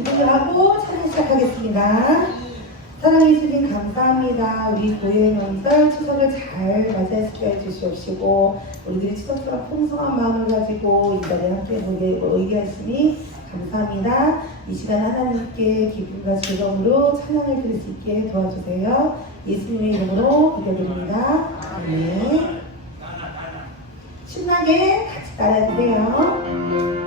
기도를 하고 찬양 시작하겠습니다. 사랑해 주님 감사합니다. 우리 고유의 명절 추석을 잘 맞이하시게 해주시옵시고 우리들이 추석처럼 풍성한 마음을 가지고 이 자리에 함께 모이게 하시니 감사합니다. 이 시간 하나님께 기쁨과 즐거움으로 찬양을 드릴 수 있게 도와주세요. 예수님의 이름으로 기도드립니다. 아멘. 신나게 같이 따라해주세요.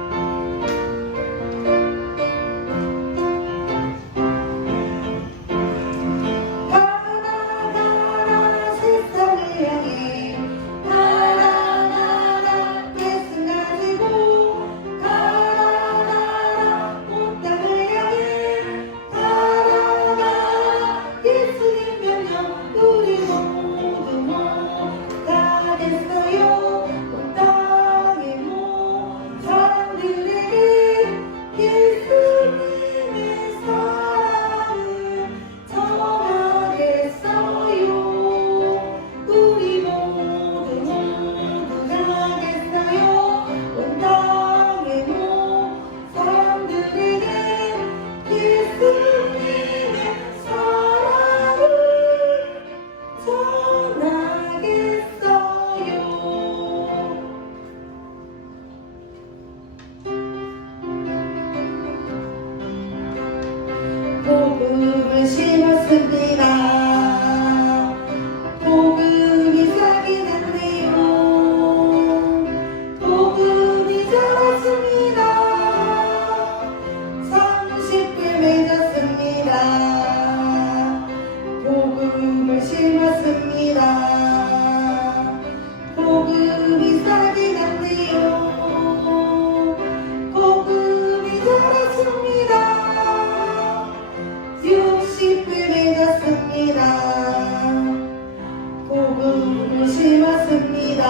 복음을 심었습니다. 복음이 싹이 났네요. 복음이 자랐습니다. 30배 맺었습니다. 복음을 심었습니다. 복음이 싹이 났네요. 복음이 자랐습니다. 60배 맺었습니다. 복음을 심었습니다.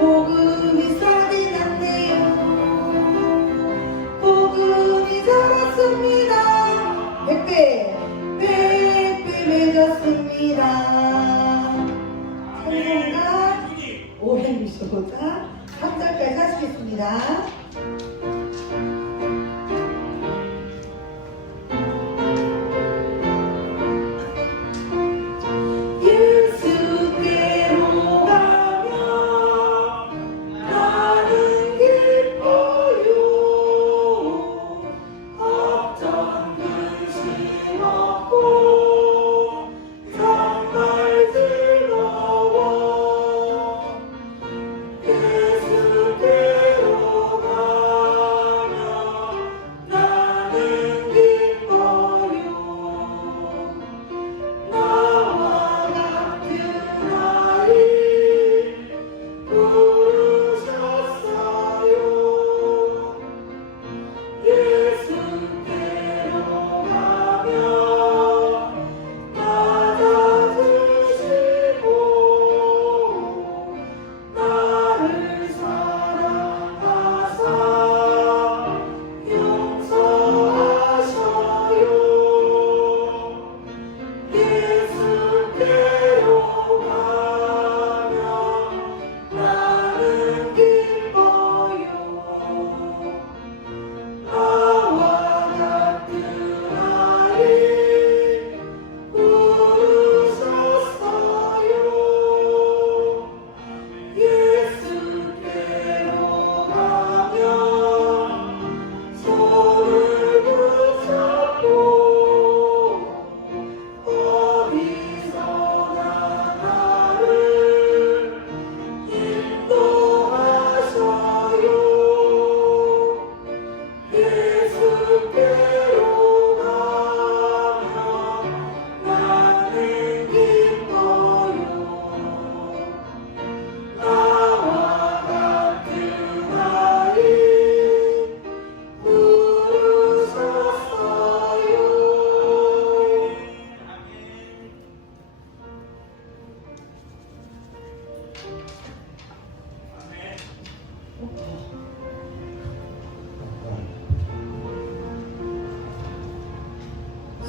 복음이 싹이 났네요. 복음이 자랐습니다. 100배 맺었습니다. 찬송가 565장 3절까지 하시겠습니다.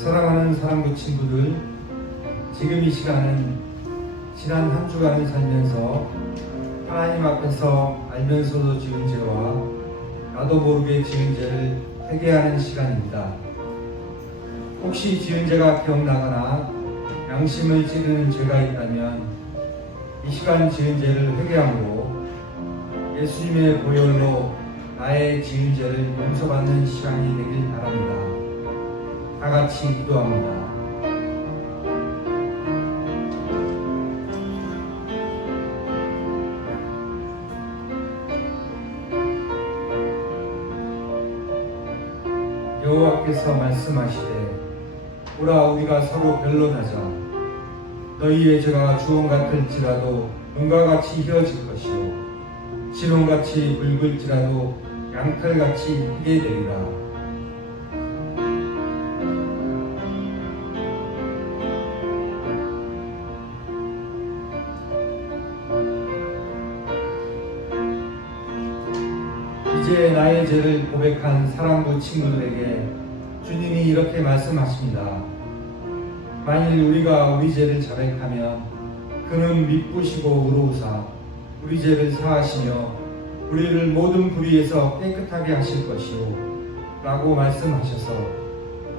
사랑하는 사랑부 친구들, 지금 이 시간은 지난 한 주간을 살면서 하나님 앞에서 알면서도 지은 죄와 나도 모르게 지은 죄를 회개하는 시간입니다. 혹시 지은 죄가 기억나거나 양심을 찌르는 죄가 있다면 이 시간 지은 죄를 회개함으로 예수님의 보혈로 나의 지은 죄를 용서받는 시간이 되길 바랍니다. 다 같이 기도합니다. 여호와께서 말씀하시되 오라 우리가 서로 변론하자. 너희의 죄가 주홍 같을지라도 은과 같이 희어질 것이요 진홍같이 붉을지라도 양털같이 희게 되리라. 이제 나의 죄를 고백한 사랑부 친구들에게 주님이 이렇게 말씀하십니다. 만일 우리가 우리 죄를 자백하면 그는 미쁘시고 의로우사 우리 죄를 사하시며 우리를 모든 불의에서 깨끗하게 하실 것이요 라고 말씀하셔서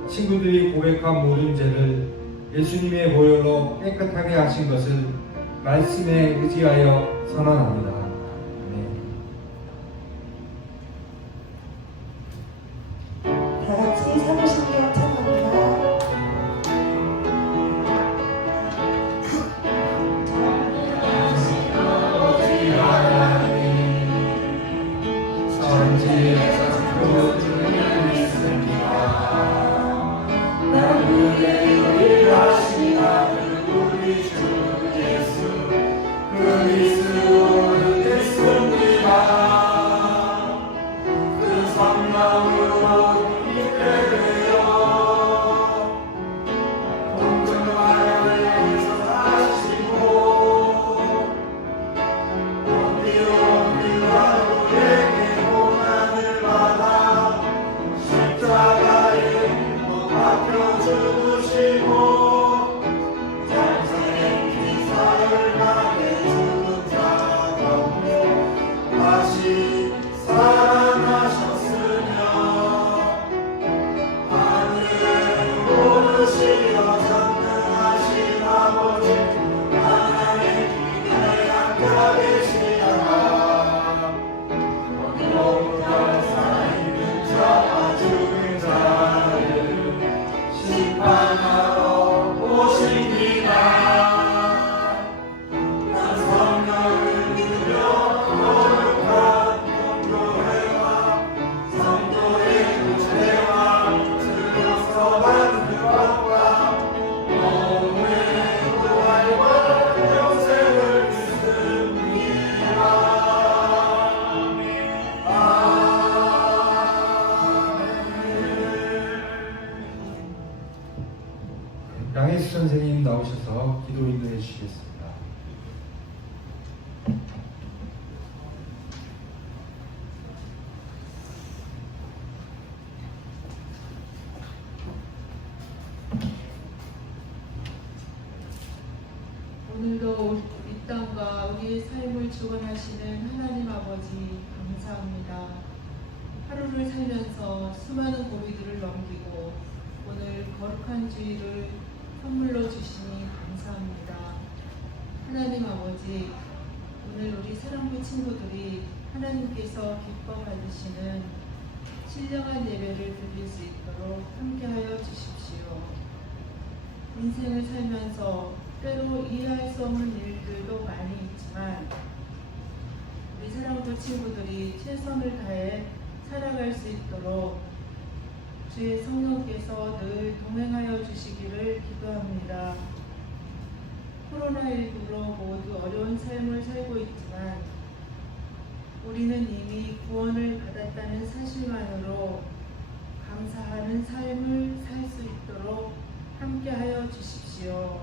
친구들이 고백한 모든 죄를 예수님의 보혈로 깨끗하게 하신 것을 말씀에 의지하여 선언합니다. 다 같이 사도신경 찬양합니다. 양혜수 선생님 나오셔서 기도 인도해 주시겠습니다. 오늘도 이 땅과 우리의 삶을 주관하시는 하나님 아버지 감사합니다. 하루를 살면서 수많은 고비들을 넘기고 오늘 거룩한 주일을 선물로 주시니 감사합니다. 하나님 아버지, 오늘 우리 사랑부 친구들이 하나님께서 기뻐 받으시는 신령한 예배를 드릴 수 있도록 함께하여 주십시오. 인생을 살면서 때로 이해할 수 없는 일들도 많이 있지만 우리 사랑부 친구들이 최선을 다해 살아갈 수 있도록 주의 성령께서 늘 동행하여 주시기를 기도합니다. 코로나19로 모두 어려운 삶을 살고 있지만 우리는 이미 구원을 받았다는 사실만으로 감사하는 삶을 살 수 있도록 함께하여 주십시오.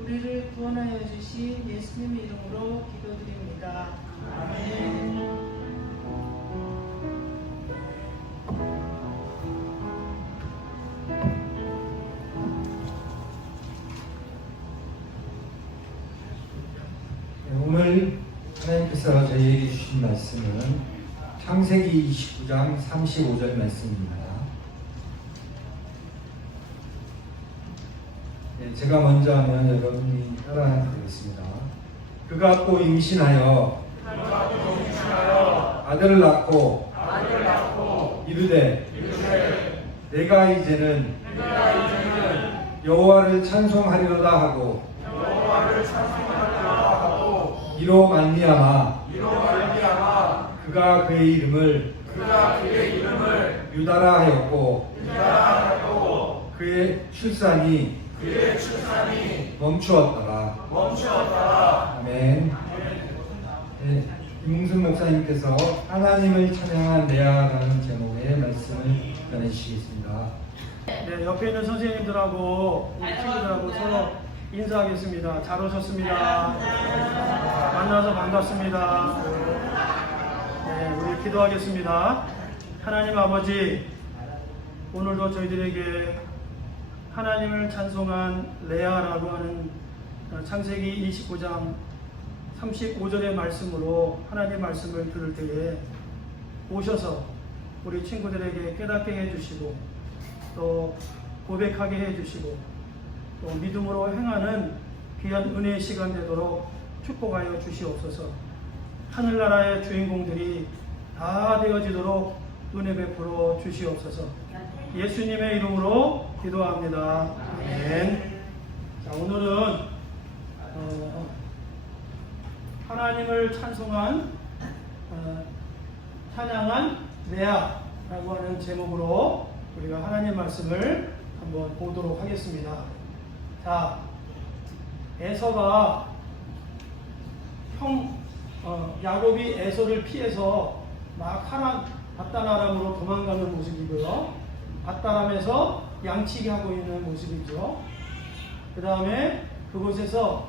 우리를 구원하여 주신 예수님 이름으로 기도드립니다. 아멘. 오늘 하나님께서 저희에게 주신 말씀은 창세기 29장 35절 말씀입니다. 제가 먼저 하면 여러분이 따라 하겠습니다. 그가 또 임신하여 아들을 낳고 이르되 내가 이제는 여호와를 찬송하리로다 하고 이로 말미암아 그가 그의 이름을 유다라 하였고 그의 출산이 멈추었더라. 아멘. 네, 김웅순 목사님께서 하나님을 찬양한 레아라는 제목의 말씀을 전해주시겠습니다. 네, 옆에 있는 선생님들하고 우리 친구들하고 서로 인사하겠습니다. 잘 오셨습니다. 만나서 반갑습니다. 네, 우리 기도하겠습니다. 하나님 아버지, 오늘도 저희들에게 하나님을 찬송한 레아라고 하는 창세기 29장 35절의 말씀으로 하나님의 말씀을 들을 때에 오셔서 우리 친구들에게 깨닫게 해주시고 또 고백하게 해주시고 또 믿음으로 행하는 귀한 은혜의 시간 되도록 축복하여 주시옵소서. 하늘나라의 주인공들이 다 되어지도록 은혜 베풀어 주시옵소서. 예수님의 이름으로 기도합니다. 아멘. 자, 오늘은 하나님을 찬양한 레아라고 하는 제목으로 우리가 하나님 말씀을 한번 보도록 하겠습니다. 자, 에서가 야곱이 에서를 피해서 막 밧단아람으로 도망가는 모습이고요. 밧단아람에서 양치기 하고 있는 모습이죠. 그 다음에 그곳에서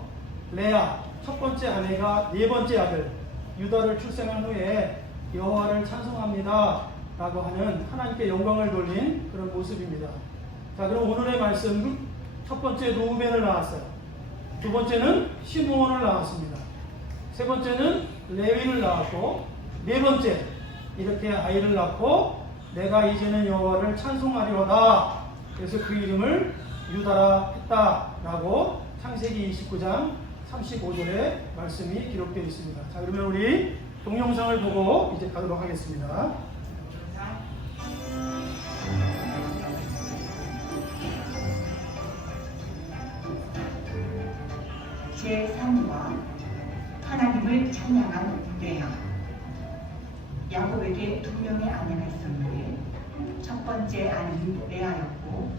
레아 첫 번째 아내가 네 번째 아들 유다를 출생한 후에 여호와를 찬송합니다 라고 하는 하나님께 영광을 돌린 그런 모습입니다. 자, 그럼 오늘의 말씀, 첫 번째 루벤을 낳았어요. 두 번째는 시므온을 낳았습니다. 세 번째는 레위를 낳았고, 네 번째 이렇게 아이를 낳고 내가 이제는 여호와를 찬송하리로다. 그래서 그 이름을 유다라 했다라고 창세기 29장 35절에 말씀이 기록되어 있습니다. 자, 그러면 우리 동영상을 보고 이제 가도록 하겠습니다. 제3화 하나님을 찬양한 레아. 야곱에게 두 명의 아내가 있었는데 첫 번째 아내는 레아였고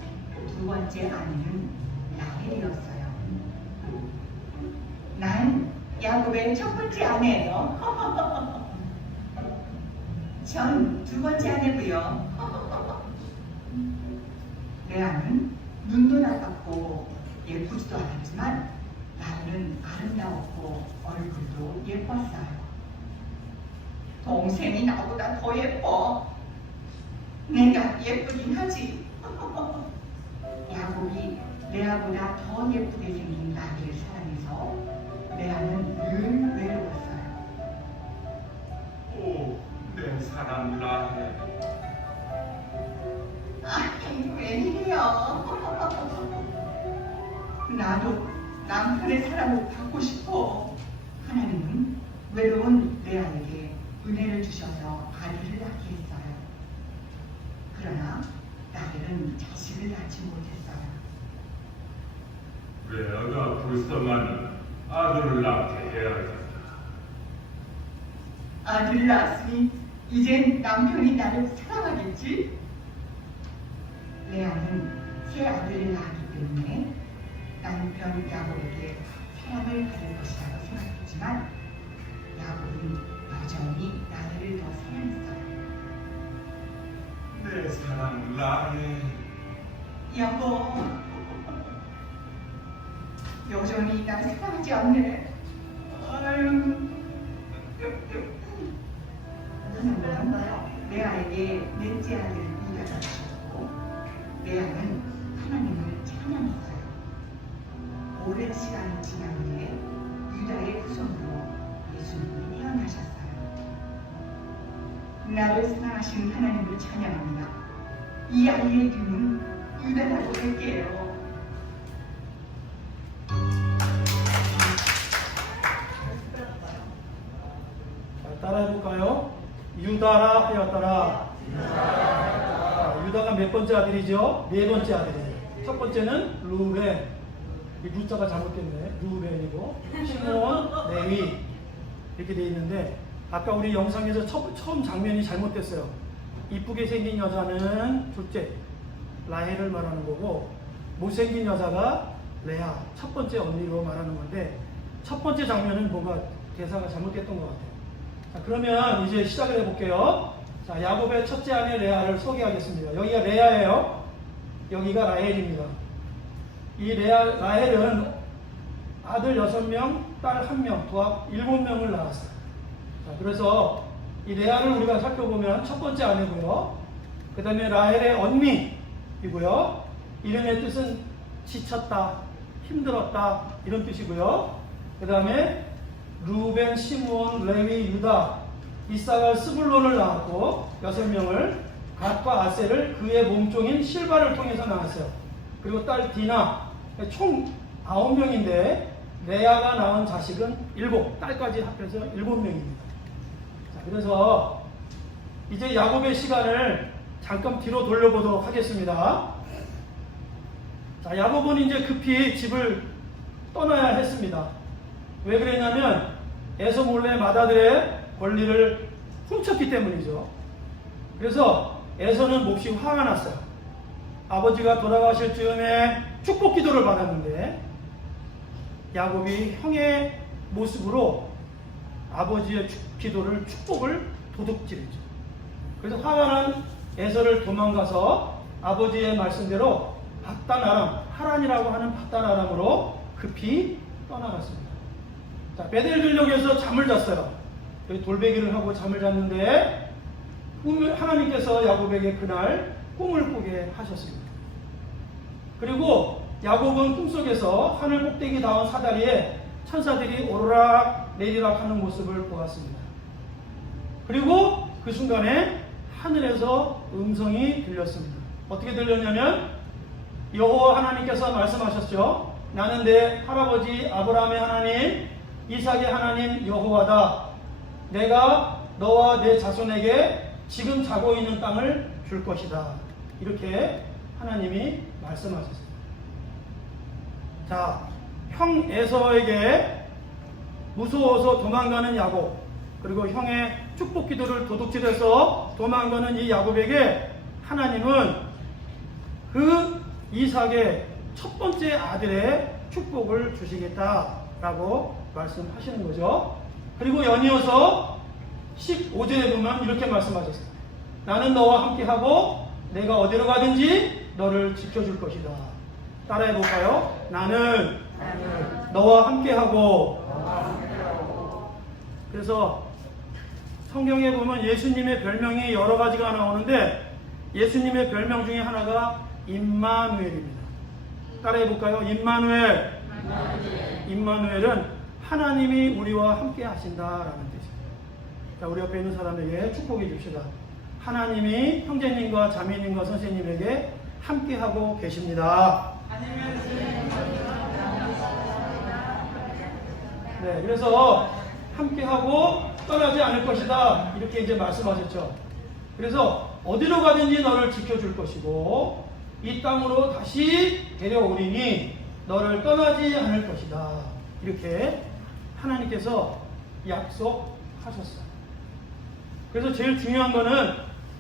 두 번째 아내는 라헬이었어요. 난 야곱의 첫 번째 아내예요. 전 두 번째 아내고요. 레아는 눈도 나빴고 예쁘지도 않았지만 나는 아름다웠고 얼굴도 예뻤어요. 동생이 나보다 더 예뻐. 내가 예쁘긴 하지. 야곱이 레아보다 더 예쁘게 생긴 라헬을 사랑해서 레아는 늘 외로웠어요. 오, 내 사랑 라헬. 아니, 웬일이야. 나도 남편의 사랑을 받고 싶어. 하나님은 외로운 레아에게 은혜를 주셔서 아들을 낳게 했어요. 그러나 라헬은 자식을 낳지 못했어요. 레아가 불쌍한 아들을 낳게 해야겠다. 아들을 낳았으니 이젠 남편이 나를 사랑하겠지? 레아는 새 아들을 낳았기 때문에 남편 야곱에게 사랑을 받을 것이라고 생각했지만 야곱은 여전히 라헬을 더 사랑했어요. 내 사랑 라헬. 여보, 여전히 날 사랑하지 않네. 아유. 하나님은 레아에게 넷째 아들 유다를 주셨고 레아는 하나님을 찬양했어요. 오랜 시간이 지난 후에 유다의 후손으로 예수님이 태어나셨어요. 나를 사랑하신 하나님을 찬양합니다. 이 아이의 이름은 유다라고 할게요. 자, 따라해볼까요? 유다라 하였더라. 유다가 몇 번째 아들이죠? 네 번째 아들이에요. 첫 번째는 루벤. 이 루자가 잘못됐네. 루벤이고 시므온, 레위 이렇게 돼 있는데 아까 우리 영상에서 처음 장면이 잘못됐어요. 이쁘게 생긴 여자는 둘째 라헬을 말하는 거고 못생긴 여자가 레아 첫 번째 언니로 말하는 건데 첫 번째 장면은 뭔가 대사가 잘못됐던 것 같아요. 자, 그러면 이제 시작을 해볼게요. 자, 야곱의 첫째 아내 레아를 소개하겠습니다. 여기가 레아예요. 여기가 라헬입니다. 이 라헬은 아들 6명, 딸 1명, 도합 7명을 낳았어요. 자, 그래서 이 레아를 우리가 살펴보면 첫 번째 아내고요. 그 다음에 라헬의 언니이고요. 이름의 뜻은 지쳤다, 힘들었다 이런 뜻이고요. 그 다음에 루벤, 시므온, 레위, 유다, 이사가 스불론을 낳았고 6명을 갓과 아셀을 그의 몸종인 실바를 통해서 낳았어요. 그리고 딸 디나 총 9명인데 레아가 낳은 자식은 7, 딸까지 합해서 7명입니다. 자, 그래서 이제 야곱의 시간을 잠깐 뒤로 돌려보도록 하겠습니다. 자, 야곱은 이제 급히 집을 떠나야 했습니다. 왜 그랬냐면 에서 몰래 맏아들의 권리를 훔쳤기 때문이죠. 그래서 에서는 몹시 화가 났어요. 아버지가 돌아가실 즈음에 축복 기도를 받았는데 야곱이 형의 모습으로 아버지의 기도를 축복을 도둑질했죠. 그래서 화가 난 에서를 도망가서 아버지의 말씀대로 밧단 아람, 하란이라고 하는 밧단 아람으로 급히 떠나갔습니다. 자, 베델길역에서 잠을 잤어요. 여기 돌베기를 하고 잠을 잤는데 하나님께서 야곱에게 그날 꿈을 꾸게 하셨습니다. 그리고 야곱은 꿈속에서 하늘 꼭대기 닿은 사다리에 천사들이 오르락 내리락 하는 모습을 보았습니다. 그리고 그 순간에 하늘에서 음성이 들렸습니다. 어떻게 들렸냐면 여호와 하나님께서 말씀하셨죠. 나는 내 할아버지 아브라함의 하나님, 이삭의 하나님 여호와다. 내가 너와 내 자손에게 지금 자고 있는 땅을 줄 것이다. 이렇게 하나님이 말씀하셨습니다. 자, 형 에서에게 무서워서 도망가는 야곱, 그리고 형의 축복 기도를 도둑질해서 도망가는 이 야곱에게 하나님은 그 이삭의 첫 번째 아들의 축복을 주시겠다라고 말씀하시는 거죠. 그리고 연이어서 15절에 보면 이렇게 말씀하셨어요. 나는 너와 함께하고 내가 어디로 가든지 너를 지켜줄 것이다. 따라해 볼까요? 나는 너와 함께하고. 그래서 성경에 보면 예수님의 별명이 여러 가지가 나오는데 예수님의 별명 중에 하나가 임마누엘입니다. 따라해 볼까요? 임마누엘. 임마누엘은 하나님이 우리와 함께 하신다라는 뜻입니다. 자, 우리 옆에 있는 사람에게 축복해 줍시다. 하나님이 형제님과 자매님과 선생님에게 함께하고 계십니다. 네, 그래서 함께하고 떠나지 않을 것이다. 이렇게 이제 말씀하셨죠. 그래서 어디로 가든지 너를 지켜줄 것이고 이 땅으로 다시 데려오리니 너를 떠나지 않을 것이다. 이렇게 하나님께서 약속하셨어요. 그래서 제일 중요한 거는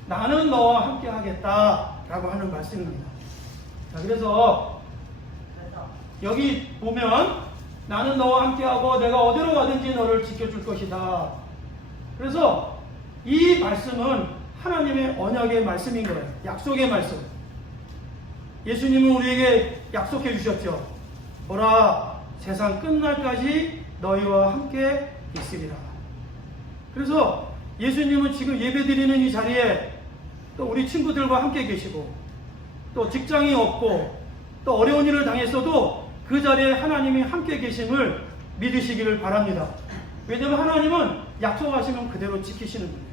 나는 너와 함께 하겠다라고 하는 말씀입니다. 자, 그래서 여기 보면 나는 너와 함께하고 내가 어디로 가든지 너를 지켜줄 것이다. 그래서 이 말씀은 하나님의 언약의 말씀인 거예요. 약속의 말씀. 예수님은 우리에게 약속해 주셨죠. 보라, 세상 끝날까지 너희와 함께 있으리라. 그래서 예수님은 지금 예배드리는 이 자리에 또 우리 친구들과 함께 계시고 또 직장이 없고 또 어려운 일을 당했어도 그 자리에 하나님이 함께 계심을 믿으시기를 바랍니다. 왜냐하면 하나님은 약속하시면 그대로 지키시는 거예요.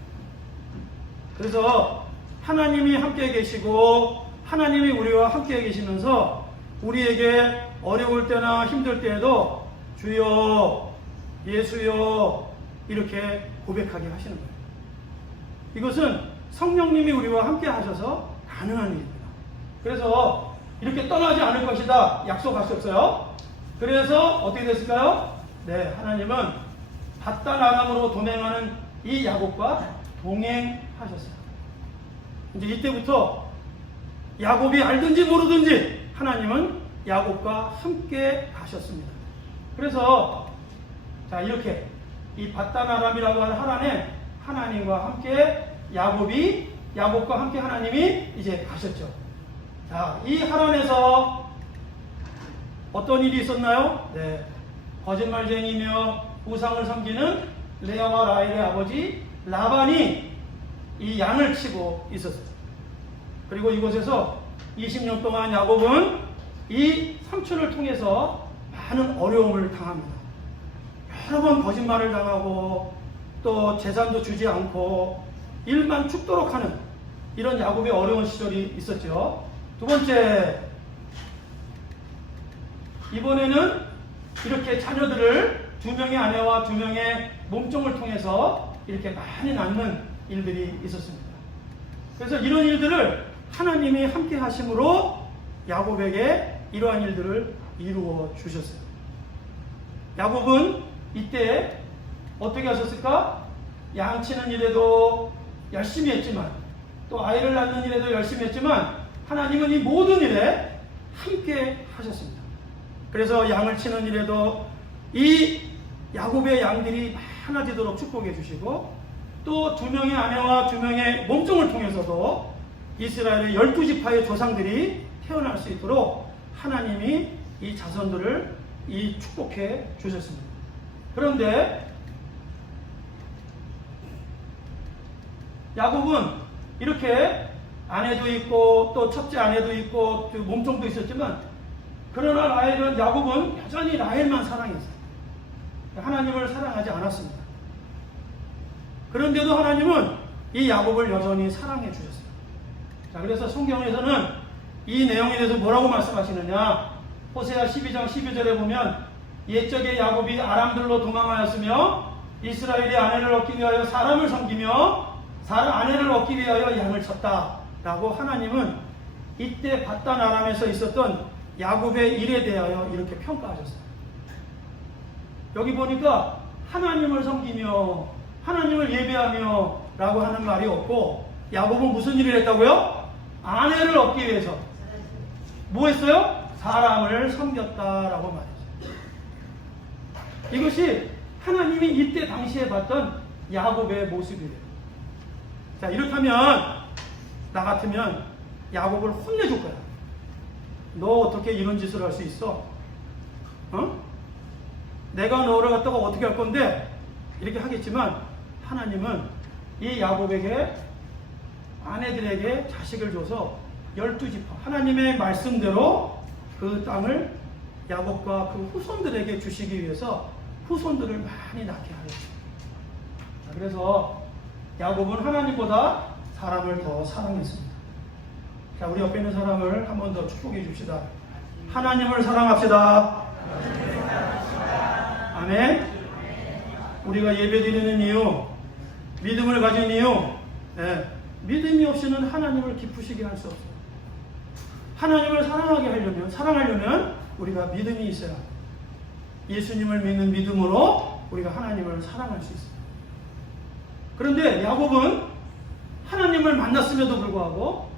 그래서 하나님이 함께 계시고 하나님이 우리와 함께 계시면서 우리에게 어려울 때나 힘들 때에도 주여, 예수여 이렇게 고백하게 하시는 거예요. 이것은 성령님이 우리와 함께 하셔서 가능한 일입니다. 그래서 이렇게 떠나지 않을 것이다 약속하셨어요. 그래서 어떻게 됐을까요? 네, 하나님은 바단 아람으로 동행하는 이 야곱과 동행하셨어요. 이제 이때부터 야곱이 알든지 모르든지 하나님은 야곱과 함께 가셨습니다. 그래서 자, 이렇게 이 바단 아람이라고 하는 하란에 하나님과 함께 야곱과 함께 하나님이 이제 가셨죠. 자, 이 하란에서 어떤 일이 있었나요? 네, 거짓말쟁이며 우상을 섬기는 레아와 라헬의 아버지 라반이 이 양을 치고 있었어요. 그리고 이곳에서 20년 동안 야곱은 이 삼촌을 통해서 많은 어려움을 당합니다. 여러 번 거짓말을 당하고 또 재산도 주지 않고 일만 죽도록 하는 이런 야곱의 어려운 시절이 있었죠. 두 번째, 이번에는 이렇게 자녀들을 2명의 아내와 2명의 몸종을 통해서 이렇게 많이 낳는 일들이 있었습니다. 그래서 이런 일들을 하나님이 함께 하심으로 야곱에게 이러한 일들을 이루어 주셨어요. 야곱은 이때 어떻게 하셨을까? 양치는 일에도 열심히 했지만 또 아이를 낳는 일에도 열심히 했지만 하나님은 이 모든 일에 함께 하셨습니다. 그래서 양을 치는 일에도 이 야곱의 양들이 많아지도록 축복해 주시고 또 2명의 아내와 2명의 몸종을 통해서도 이스라엘의 12지파의 조상들이 태어날 수 있도록 하나님이 이 자손들을 축복해 주셨습니다. 그런데 야곱은 이렇게 아내도 있고 또 첫째 아내도 있고 몸종도 있었지만 그러나 야곱은 여전히 라헬만 사랑했어요. 하나님을 사랑하지 않았습니다. 그런데도 하나님은 이 야곱을 여전히 사랑해 주셨어요. 자, 그래서 성경에서는 이 내용에 대해서 뭐라고 말씀하시느냐? 호세아 12장 12절에 보면 옛적에 야곱이 아람들로 도망하였으며 이스라엘의 아내를 얻기 위하여 사람을 섬기며 아내를 얻기 위하여 양을 쳤다 라고 하나님은 이때 바단 아람에서 있었던 야곱의 일에 대하여 이렇게 평가하셨어요. 여기 보니까 하나님을 섬기며 하나님을 예배하며 라고 하는 말이 없고 야곱은 무슨 일을 했다고요? 아내를 얻기 위해서 뭐 했어요? 사람을 섬겼다라고 말했어요. 이것이 하나님이 이때 당시에 봤던 야곱의 모습이에요. 자, 이렇다면 나 같으면 야곱을 혼내줄 거야. 너 어떻게 이런 짓을 할 수 있어? 내가 너를 갖다가 어떻게 할 건데? 이렇게 하겠지만 하나님은 이 야곱에게 아내들에게 자식을 줘서 12지파 하나님의 말씀대로 그 땅을 야곱과 그 후손들에게 주시기 위해서 후손들을 많이 낳게 하였어요. 그래서 야곱은 하나님보다 사람을 더 사랑했습니다. 자, 우리 옆에 있는 사람을 한 번 더 축복해 줍시다. 하나님을 사랑합시다. 아멘. 우리가 예배드리는 이유, 믿음을 가진 이유, 믿음이 없이는 하나님을 기쁘시게 할 수 없어요. 하나님을 사랑하려면 우리가 믿음이 있어야 합니다. 예수님을 믿는 믿음으로 우리가 하나님을 사랑할 수 있습니다. 그런데 야곱은 하나님을 만났음에도 불구하고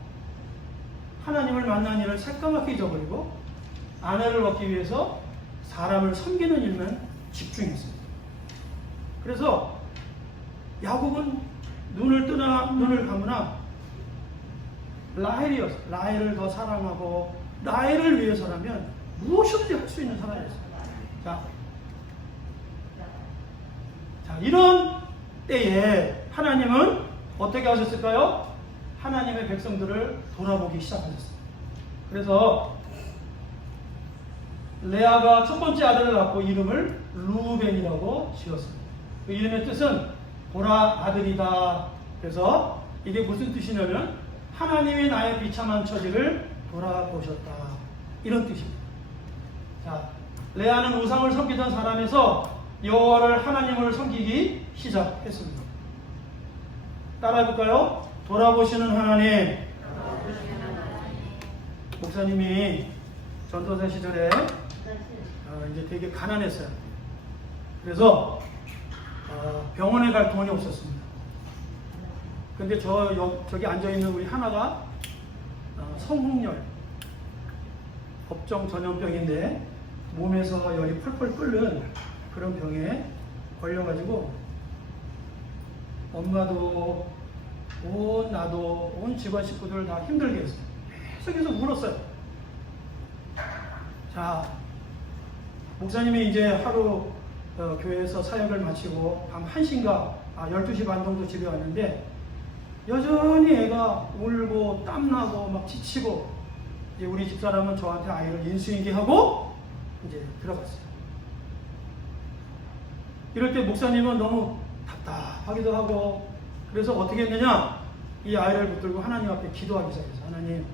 하나님을 만난 일을 새까맣게 잊어버리고 아내를 얻기 위해서 사람을 섬기는 일만 집중했습니다. 그래서 야곱은 눈을 뜨나 눈을 감으나 라헬을 더 사랑하고 라헬을 위해서라면 무엇이든지 할 수 있는 사람이었어요. 자, 이런 때에 하나님은 어떻게 하셨을까요? 하나님의 백성들을 돌아보기 시작하셨어요. 그래서 레아가 첫 번째 아들을 낳고 이름을 루벤이라고 지었습니다. 그 이름의 뜻은 보라 아들이다. 그래서 이게 무슨 뜻이냐면 하나님이 나의 비참한 처지를 돌아보셨다. 이런 뜻입니다. 자, 레아는 우상을 섬기던 사람에서 여호와를 하나님을 섬기기 시작했습니다. 따라해볼까요? 돌아보시는 하나님. 목사님이 전도사 시절에 이제 되게 가난했어요. 그래서 병원에 갈 돈이 없었습니다. 근데 저기 앉아있는 우리 하나가 성홍열, 법정 전염병인데 몸에서 열이 펄펄 끓는 그런 병에 걸려가지고 엄마도 나도 온 집안 식구들 다 힘들게 했어요. 계속해서 울었어요. 자, 목사님이 이제 하루 교회에서 사역을 마치고 밤 1시인가 12시 반 정도 집에 왔는데 여전히 애가 울고 땀나고 막 지치고 이제 우리 집사람은 저한테 아이를 인수인계하고 이제 들어갔어요. 이럴 때 목사님은 너무 답답하기도 하고 그래서 어떻게 했느냐, 이 아이를 붙들고 하나님 앞에 기도하기 시작했어요. 하나님.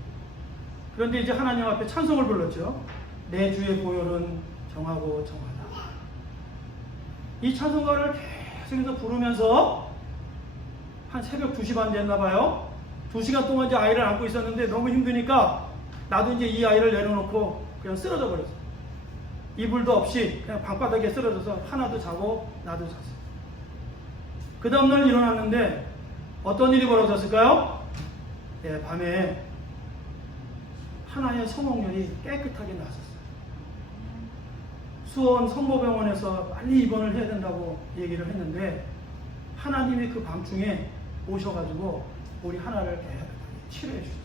그런데 이제 하나님 앞에 찬송을 불렀죠. 내 주의 보혈은 정하고 정하다. 이 찬송가를 계속해서 부르면서 한 새벽 2시 반 됐나 봐요. 2시간 동안 이제 아이를 안고 있었는데 너무 힘드니까 나도 이제 이 아이를 내려놓고 그냥 쓰러져 버렸어요. 이불도 없이 그냥 방바닥에 쓰러져서 하나도 자고 나도 잤어요. 그 다음날 일어났는데 어떤 일이 벌어졌을까요? 네, 밤에 하나의 성홍열이 깨끗하게 나왔었어요. 수원 성모병원에서 빨리 입원을 해야 된다고 얘기를 했는데 하나님이 그 밤중에 오셔가지고 우리 하나를 깨끗하게 치료해 주셨어요.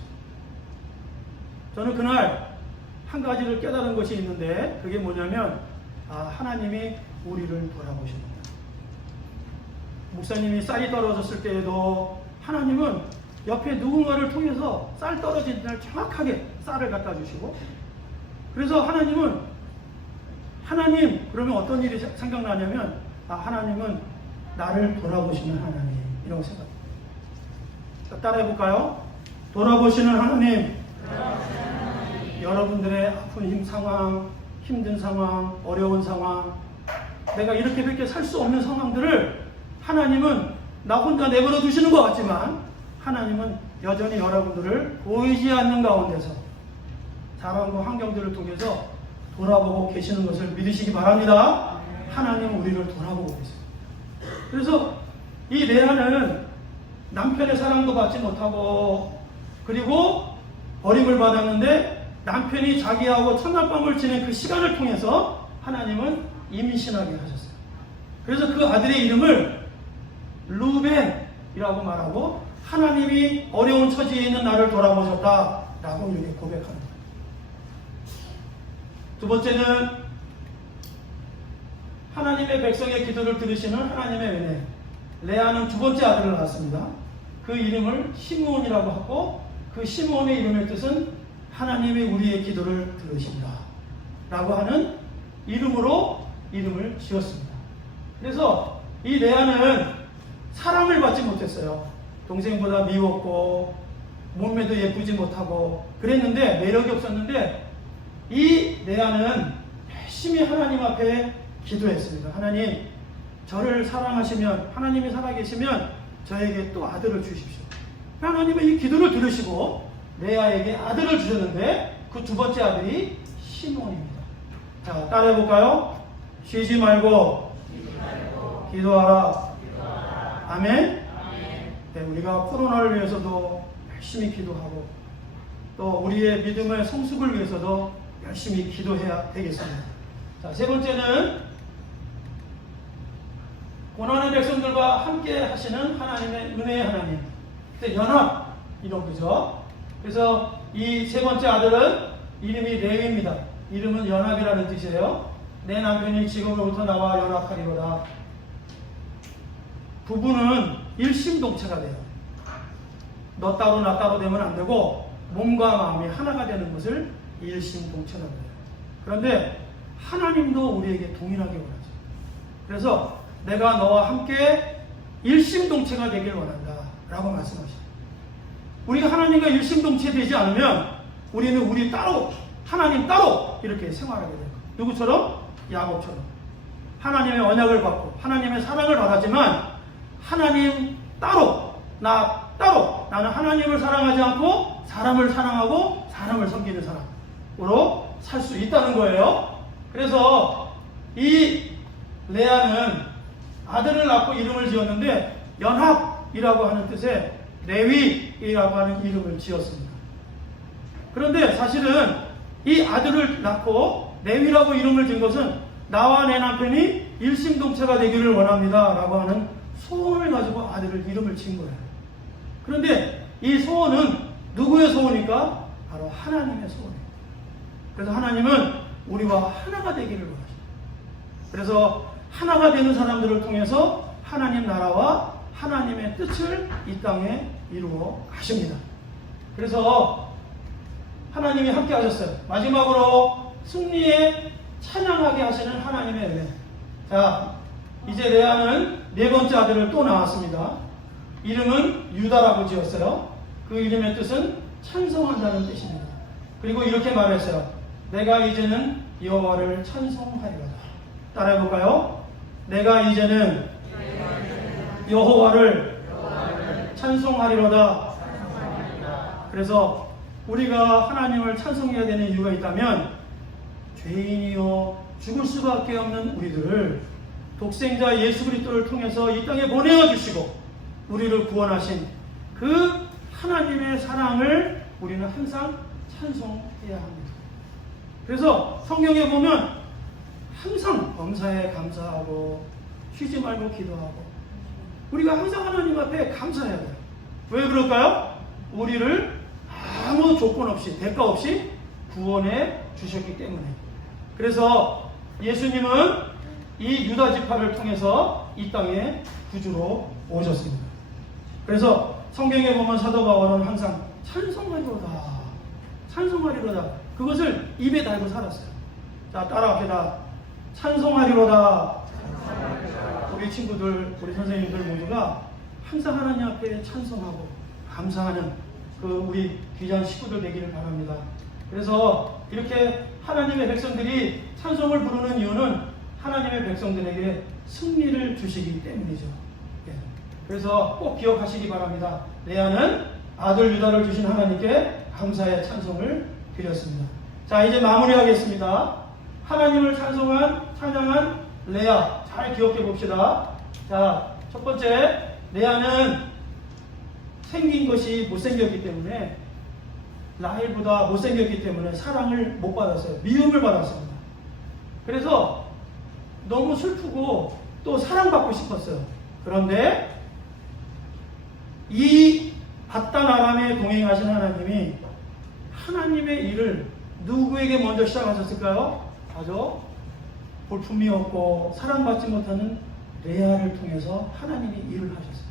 저는 그날 한 가지를 깨달은 것이 있는데 그게 뭐냐면 하나님이 우리를 돌아보시는구나. 목사님이 쌀이 떨어졌을 때에도 하나님은 옆에 누군가를 통해서 쌀 떨어진 날 정확하게 쌀을 갖다 주시고, 그래서 하나님 그러면 어떤 일이 생각나냐면 하나님은 나를 돌아보시는 하나님, 이라고 생각합니다. 따라해볼까요? 돌아보시는 하나님. 여러분들의 아픈 상황, 힘든 상황, 어려운 상황, 내가 이렇게밖에 살 수 없는 상황들을 하나님은 나 혼자 내버려 두시는 것 같지만 하나님은 여전히 여러분들을 보이지 않는 가운데서 상황과 환경들을 통해서 돌아보고 계시는 것을 믿으시기 바랍니다. 하나님은 우리를 돌아보고 계세요. 그래서 이 레아는 남편의 사랑도 받지 못하고 그리고 버림을 받았는데 남편이 자기하고 첫날 밤을 지낸 그 시간을 통해서 하나님은 임신하게 하셨어요. 그래서 그 아들의 이름을 루벤이라고 말하고 하나님이 어려운 처지에 있는 나를 돌아보셨다라고 이렇게 고백합니다. 두 번째는 하나님의 백성의 기도를 들으시는 하나님의 은혜. 레아는 두 번째 아들을 낳았습니다. 그 이름을 시므온이라고 하고 그 시므온의 이름의 뜻은 하나님이 우리의 기도를 들으신다 라고 하는 이름으로 이름을 지었습니다. 그래서 이 레아는 사랑을 받지 못했어요. 동생보다 미웠고 몸매도 예쁘지 못하고 그랬는데 매력이 없었는데 이 레아는 열심히 하나님 앞에 기도했습니다. 하나님, 저를 사랑하시면, 하나님이 살아계시면 저에게 또 아들을 주십시오. 하나님은 이 기도를 들으시고 레아에게 아들을 주셨는데 그 두 번째 아들이 시므온입니다. 자, 따라해볼까요? 쉬지 말고 기도하라. 아멘. 네, 우리가 코로나를 위해서도 열심히 기도하고 또 우리의 믿음의 성숙을 위해서도 열심히 기도해야 되겠습니다. 자, 세 번째는 고난의 백성들과 함께 하시는 하나님의 은혜의 하나님. 연합, 이런 거죠. 그래서 이 세 번째 아들은 이름이 레위입니다. 이름은 연합이라는 뜻이에요. 내 남편이 지금으로부터 나와 연합하리로다. 부부는 일심동체가 돼요. 너 따로 나 따로 되면 안 되고 몸과 마음이 하나가 되는 것을 일심동체라고 해요. 그런데 하나님도 우리에게 동일하게 원하죠. 그래서 내가 너와 함께 일심동체가 되길 원한다 라고 말씀하시죠. 우리가 하나님과 일심동체되지 않으면 우리는 우리 따로, 하나님 따로 이렇게 생활하게 돼요. 누구처럼? 야곱처럼. 하나님의 언약을 받고 하나님의 사랑을 받았지만 하나님 따로, 나 따로, 나는 하나님을 사랑하지 않고 사람을 사랑하고 사람을 섬기는 사람으로 살 수 있다는 거예요. 그래서 이 레아는 아들을 낳고 이름을 지었는데 연합이라고 하는 뜻의 레위라고 하는 이름을 지었습니다. 그런데 사실은 이 아들을 낳고 레위라고 이름을 지은 것은 나와 내 남편이 일심동체가 되기를 원합니다 라고 하는 소원을 가지고 아들을 이름을 지은 거예요. 그런데 이 소원은 누구의 소원일까? 바로 하나님의 소원이에요. 그래서 하나님은 우리와 하나가 되기를 원하십니다. 그래서 하나가 되는 사람들을 통해서 하나님 나라와 하나님의 뜻을 이 땅에 이루어 가십니다. 그래서 하나님이 함께 하셨어요. 마지막으로 승리에 찬양하게 하시는 하나님의 은혜. 자, 이제 레아는 네 번째 아들을 또 낳았습니다. 이름은 유다라고 지었어요. 그 이름의 뜻은 찬송한다는 뜻입니다. 그리고 이렇게 말했어요. 내가 이제는 여호와를 찬송하리로다. 따라해볼까요? 내가 이제는 여호와를 찬송하리로다. 그래서 우리가 하나님을 찬송해야 되는 이유가 있다면 죄인이요 죽을 수밖에 없는 우리들을 독생자 예수 그리스도를 통해서 이 땅에 보내어 주시고 우리를 구원하신 그 하나님의 사랑을 우리는 항상 찬송해야 합니다. 그래서 성경에 보면 항상 범사에 감사하고 쉬지 말고 기도하고 우리가 항상 하나님 앞에 감사해야 돼요. 왜 그럴까요? 우리를 아무 조건 없이 대가 없이 구원해 주셨기 때문에. 그래서 예수님은 이 유다 지파를 통해서 이 땅에 구주로 오셨습니다. 그래서 성경에 보면 사도 바울은 항상 찬송하리로다, 찬송하리로다, 그것을 입에 달고 살았어요. 자, 따라합시다. 찬송하리로다. 우리 친구들, 우리 선생님들 모두가 항상 하나님 앞에 찬송하고 감사하는 그 우리 귀한 식구들 되기를 바랍니다. 그래서 이렇게 하나님의 백성들이 찬송을 부르는 이유는 하나님의 백성들에게 승리를 주시기 때문이죠. 그래서 꼭 기억하시기 바랍니다. 레아는 아들 유다를 주신 하나님께 감사의 찬송을 드렸습니다. 자, 이제 마무리하겠습니다. 하나님을 찬양한 레아, 잘 기억해 봅시다. 자, 첫 번째, 레아는 생긴 것이 못생겼기 때문에, 라헬보다 못생겼기 때문에 사랑을 못 받았어요. 미움을 받았습니다. 그래서 너무 슬프고 또 사랑받고 싶었어요. 그런데 이 바단 아람에 동행하신 하나님이 하나님의 일을 누구에게 먼저 시작하셨을까요? 바로 볼품이 없고 사랑받지 못하는 레아를 통해서 하나님이 일을 하셨어요.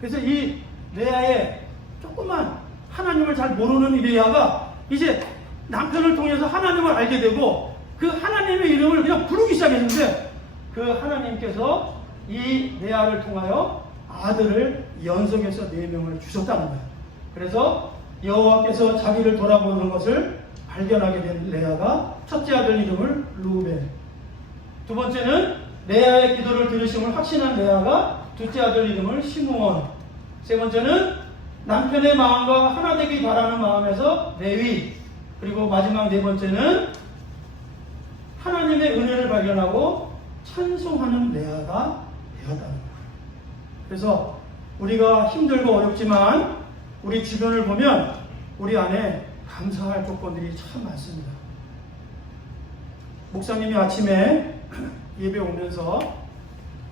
그래서 이 레아의 조그만 하나님을 잘 모르는 이 레아가 이제 남편을 통해서 하나님을 알게 되고 그 하나님의 이름을 그냥 부르기 시작했는데 그 하나님께서 이 레아를 통하여 아들을 연속해서 4명을 주셨다는 거예요. 그래서 여호와께서 자기를 돌아보는 것을 발견하게 된 레아가 첫째 아들 이름을 루벤, 두 번째는 레아의 기도를 들으심을 확신한 레아가 둘째 아들 이름을 시므온, 세 번째는 남편의 마음과 하나 되기 바라는 마음에서 레위, 그리고 마지막 네 번째는 하나님의 은혜를 발견하고 찬송하는 레아가 되었다는 거예요. 그래서 우리가 힘들고 어렵지만 우리 주변을 보면 우리 안에 감사할 조건들이 참 많습니다. 목사님이 아침에 예배 오면서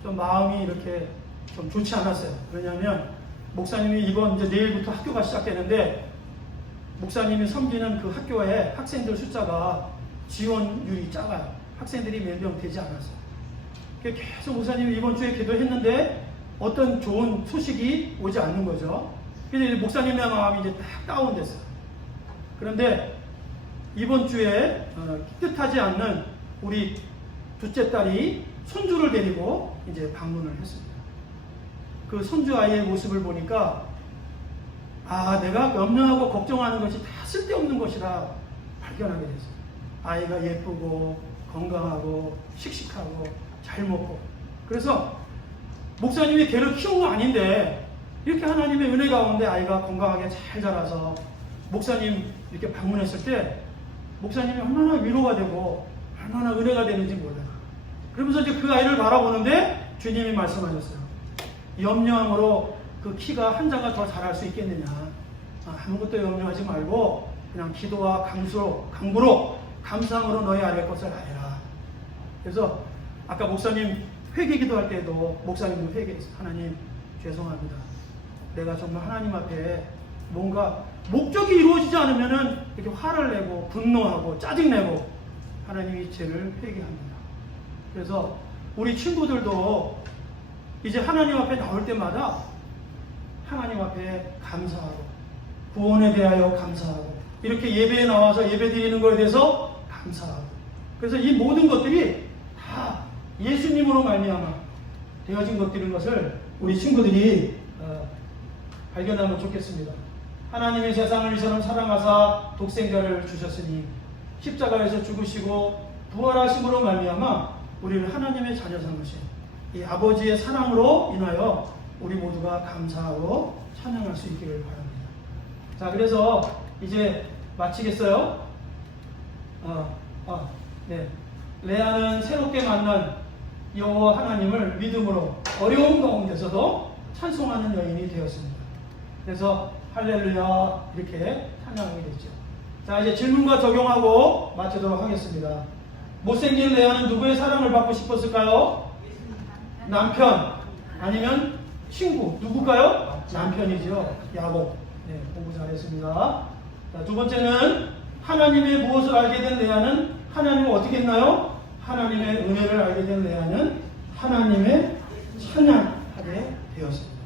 좀 마음이 이렇게 좀 좋지 않았어요. 왜냐하면 목사님이 이번 이제 내일부터 학교가 시작되는데 목사님이 섬기는 그 학교에 학생들 숫자가 지원율이 작아요. 학생들이 몇 명 되지 않았어요. 계속 목사님이 이번 주에 기도했는데 어떤 좋은 소식이 오지 않는 거죠. 그래서 목사님의 마음이 이제 딱 다운됐어요. 그런데 이번 주에 뜻하지 않는 우리 둘째 딸이 손주를 데리고 이제 방문을 했습니다. 그 손주 아이의 모습을 보니까 내가 염려하고 걱정하는 것이 다 쓸데없는 것이라 발견하게 됐어요. 아이가 예쁘고 건강하고 씩씩하고 잘 먹고. 그래서 목사님이 걔를 키운 거 아닌데 이렇게 하나님의 은혜 가운데 아이가 건강하게 잘 자라서 목사님 이렇게 방문했을 때 목사님이 얼마나 위로가 되고 얼마나 은혜가 되는지 몰라요. 그러면서 이제 그 아이를 바라보는데 주님이 말씀하셨어요. 염려함으로 그 키가 한 자가 더 자랄 수 있겠느냐. 아무것도 염려하지 말고 그냥 기도와 강구로 감사함으로 너희 아래 것을 알아라. 그래서 아까 목사님 회개 기도할 때도 목사님도 회개했어요. 하나님 죄송합니다. 내가 정말 하나님 앞에 뭔가 목적이 이루어지지 않으면은 이렇게 화를 내고 분노하고 짜증내고 하나님이 죄를 회개합니다. 그래서 우리 친구들도 이제 하나님 앞에 나올 때마다 하나님 앞에 감사하고 구원에 대하여 감사하고 이렇게 예배에 나와서 예배 드리는 것에 대해서 감사하고 그래서 이 모든 것들이 다 예수님으로 말미암아 되어진 것들인 것을 우리 친구들이 발견하면 좋겠습니다. 하나님의 세상을 이처럼 사랑하사 독생자를 주셨으니 십자가에서 죽으시고 부활하심으로 말미암아 우리를 하나님의 자녀 삼으신 이 아버지의 사랑으로 인하여 우리 모두가 감사하고 찬양할 수 있기를 바랍니다. 자, 그래서 이제 마치겠어요. 네. 레아는 새롭게 만난 여호와 하나님을 믿음으로 어려운 가운데서도 찬송하는 여인이 되었습니다. 그래서 할렐루야 이렇게 찬양하게 됐죠. 자, 이제 질문과 적용하고 마치도록 하겠습니다. 못생긴 레아는 누구의 사랑을 받고 싶었을까요? 남편 아니면 친구 누굴까요? 남편이죠. 야곱. 네, 공부 잘했습니다. 자, 두 번째는 하나님의 무엇을 알게 된 레아는 하나님을 어떻게 했나요? 하나님의 은혜를 알게 된 레아는 하나님의 찬양하게 되었습니다.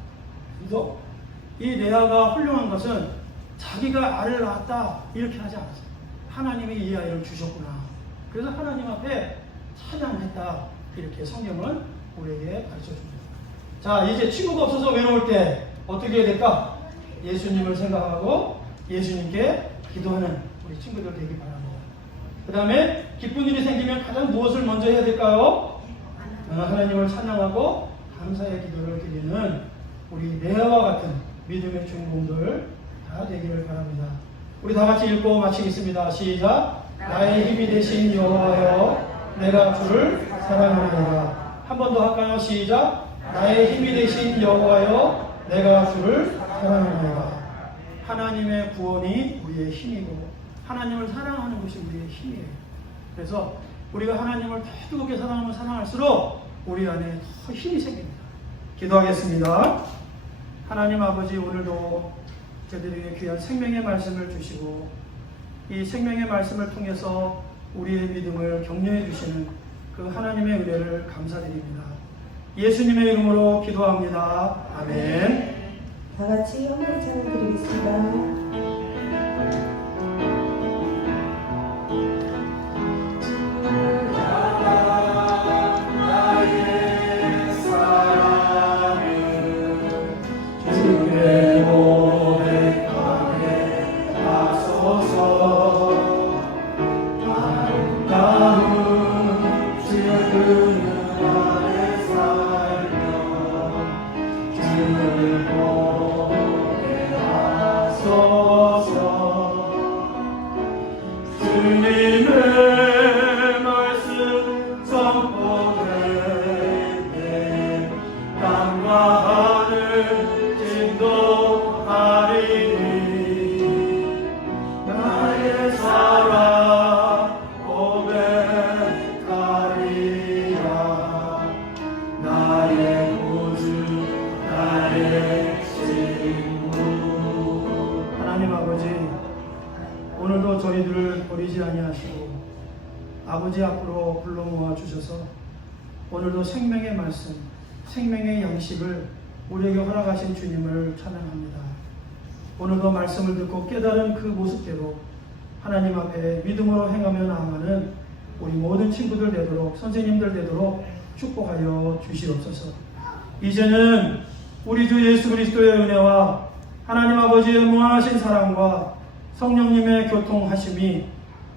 그래서 이 레아가 훌륭한 것은 자기가 아이를 낳았다 이렇게 하지 않았어요. 하나님이 이 아이를 주셨구나. 그래서 하나님 앞에 찬양했다. 이렇게 성경은 우리에게 가르쳐줍니다. 자, 이제 친구가 없어서 외로울 때 어떻게 해야 될까? 예수님을 생각하고 예수님께 기도하는 우리 친구들 되기 바랍니다. 그 다음에 기쁜 일이 생기면 가장 무엇을 먼저 해야 될까요? 하나님을 찬양하고 감사의 기도를 드리는 우리 레아와 같은 믿음의 주인공들 다 되기를 바랍니다. 우리 다 같이 읽고 마치겠습니다. 시작. 나의 힘이 되신 여호와여 내가 주를 사랑하노라. 한 번 더 할까요? 시작. 나의 힘이 되신 여호와여 내가 주를 사랑하노라. 하나님의 구원이 우리의 힘이고 하나님을 사랑하는 것이 우리의 힘이에요. 그래서 우리가 하나님을 더 뜨겁게 사랑하면 사랑할수록 우리 안에 더 힘이 생깁니다. 기도하겠습니다. 하나님 아버지, 오늘도 저희들에게 귀한 생명의 말씀을 주시고 이 생명의 말씀을 통해서 우리의 믿음을 격려해 주시는 그 하나님의 은혜를 감사드립니다. 예수님의 이름으로 기도합니다. 아멘. 다 같이 영광 찬양 드리겠습니다. 오늘도 저희들을 버리지 아니하시고 아버지 앞으로 불러 모아 주셔서 오늘도 생명의 말씀, 생명의 양식을 우리에게 허락하신 주님을 찬양합니다. 오늘도 말씀을 듣고 깨달은 그 모습대로 하나님 앞에 믿음으로 행하며 나아가는 우리 모든 친구들 되도록, 선생님들 되도록 축복하여 주시옵소서. 이제는 우리 주 예수 그리스도의 은혜와 하나님 아버지의 무한하신 사랑과 성령님의 교통하심이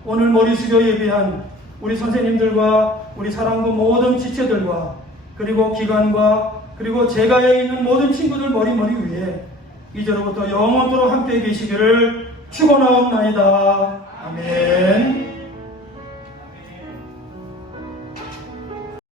오늘 머리 숙여 예배한 우리 선생님들과 우리 사랑부 모든 지체들과 그리고 기관과 그리고 제가에 있는 모든 친구들 머리 위에 이제로부터 영원토록 함께 계시기를 축원하옵나이다. 아멘.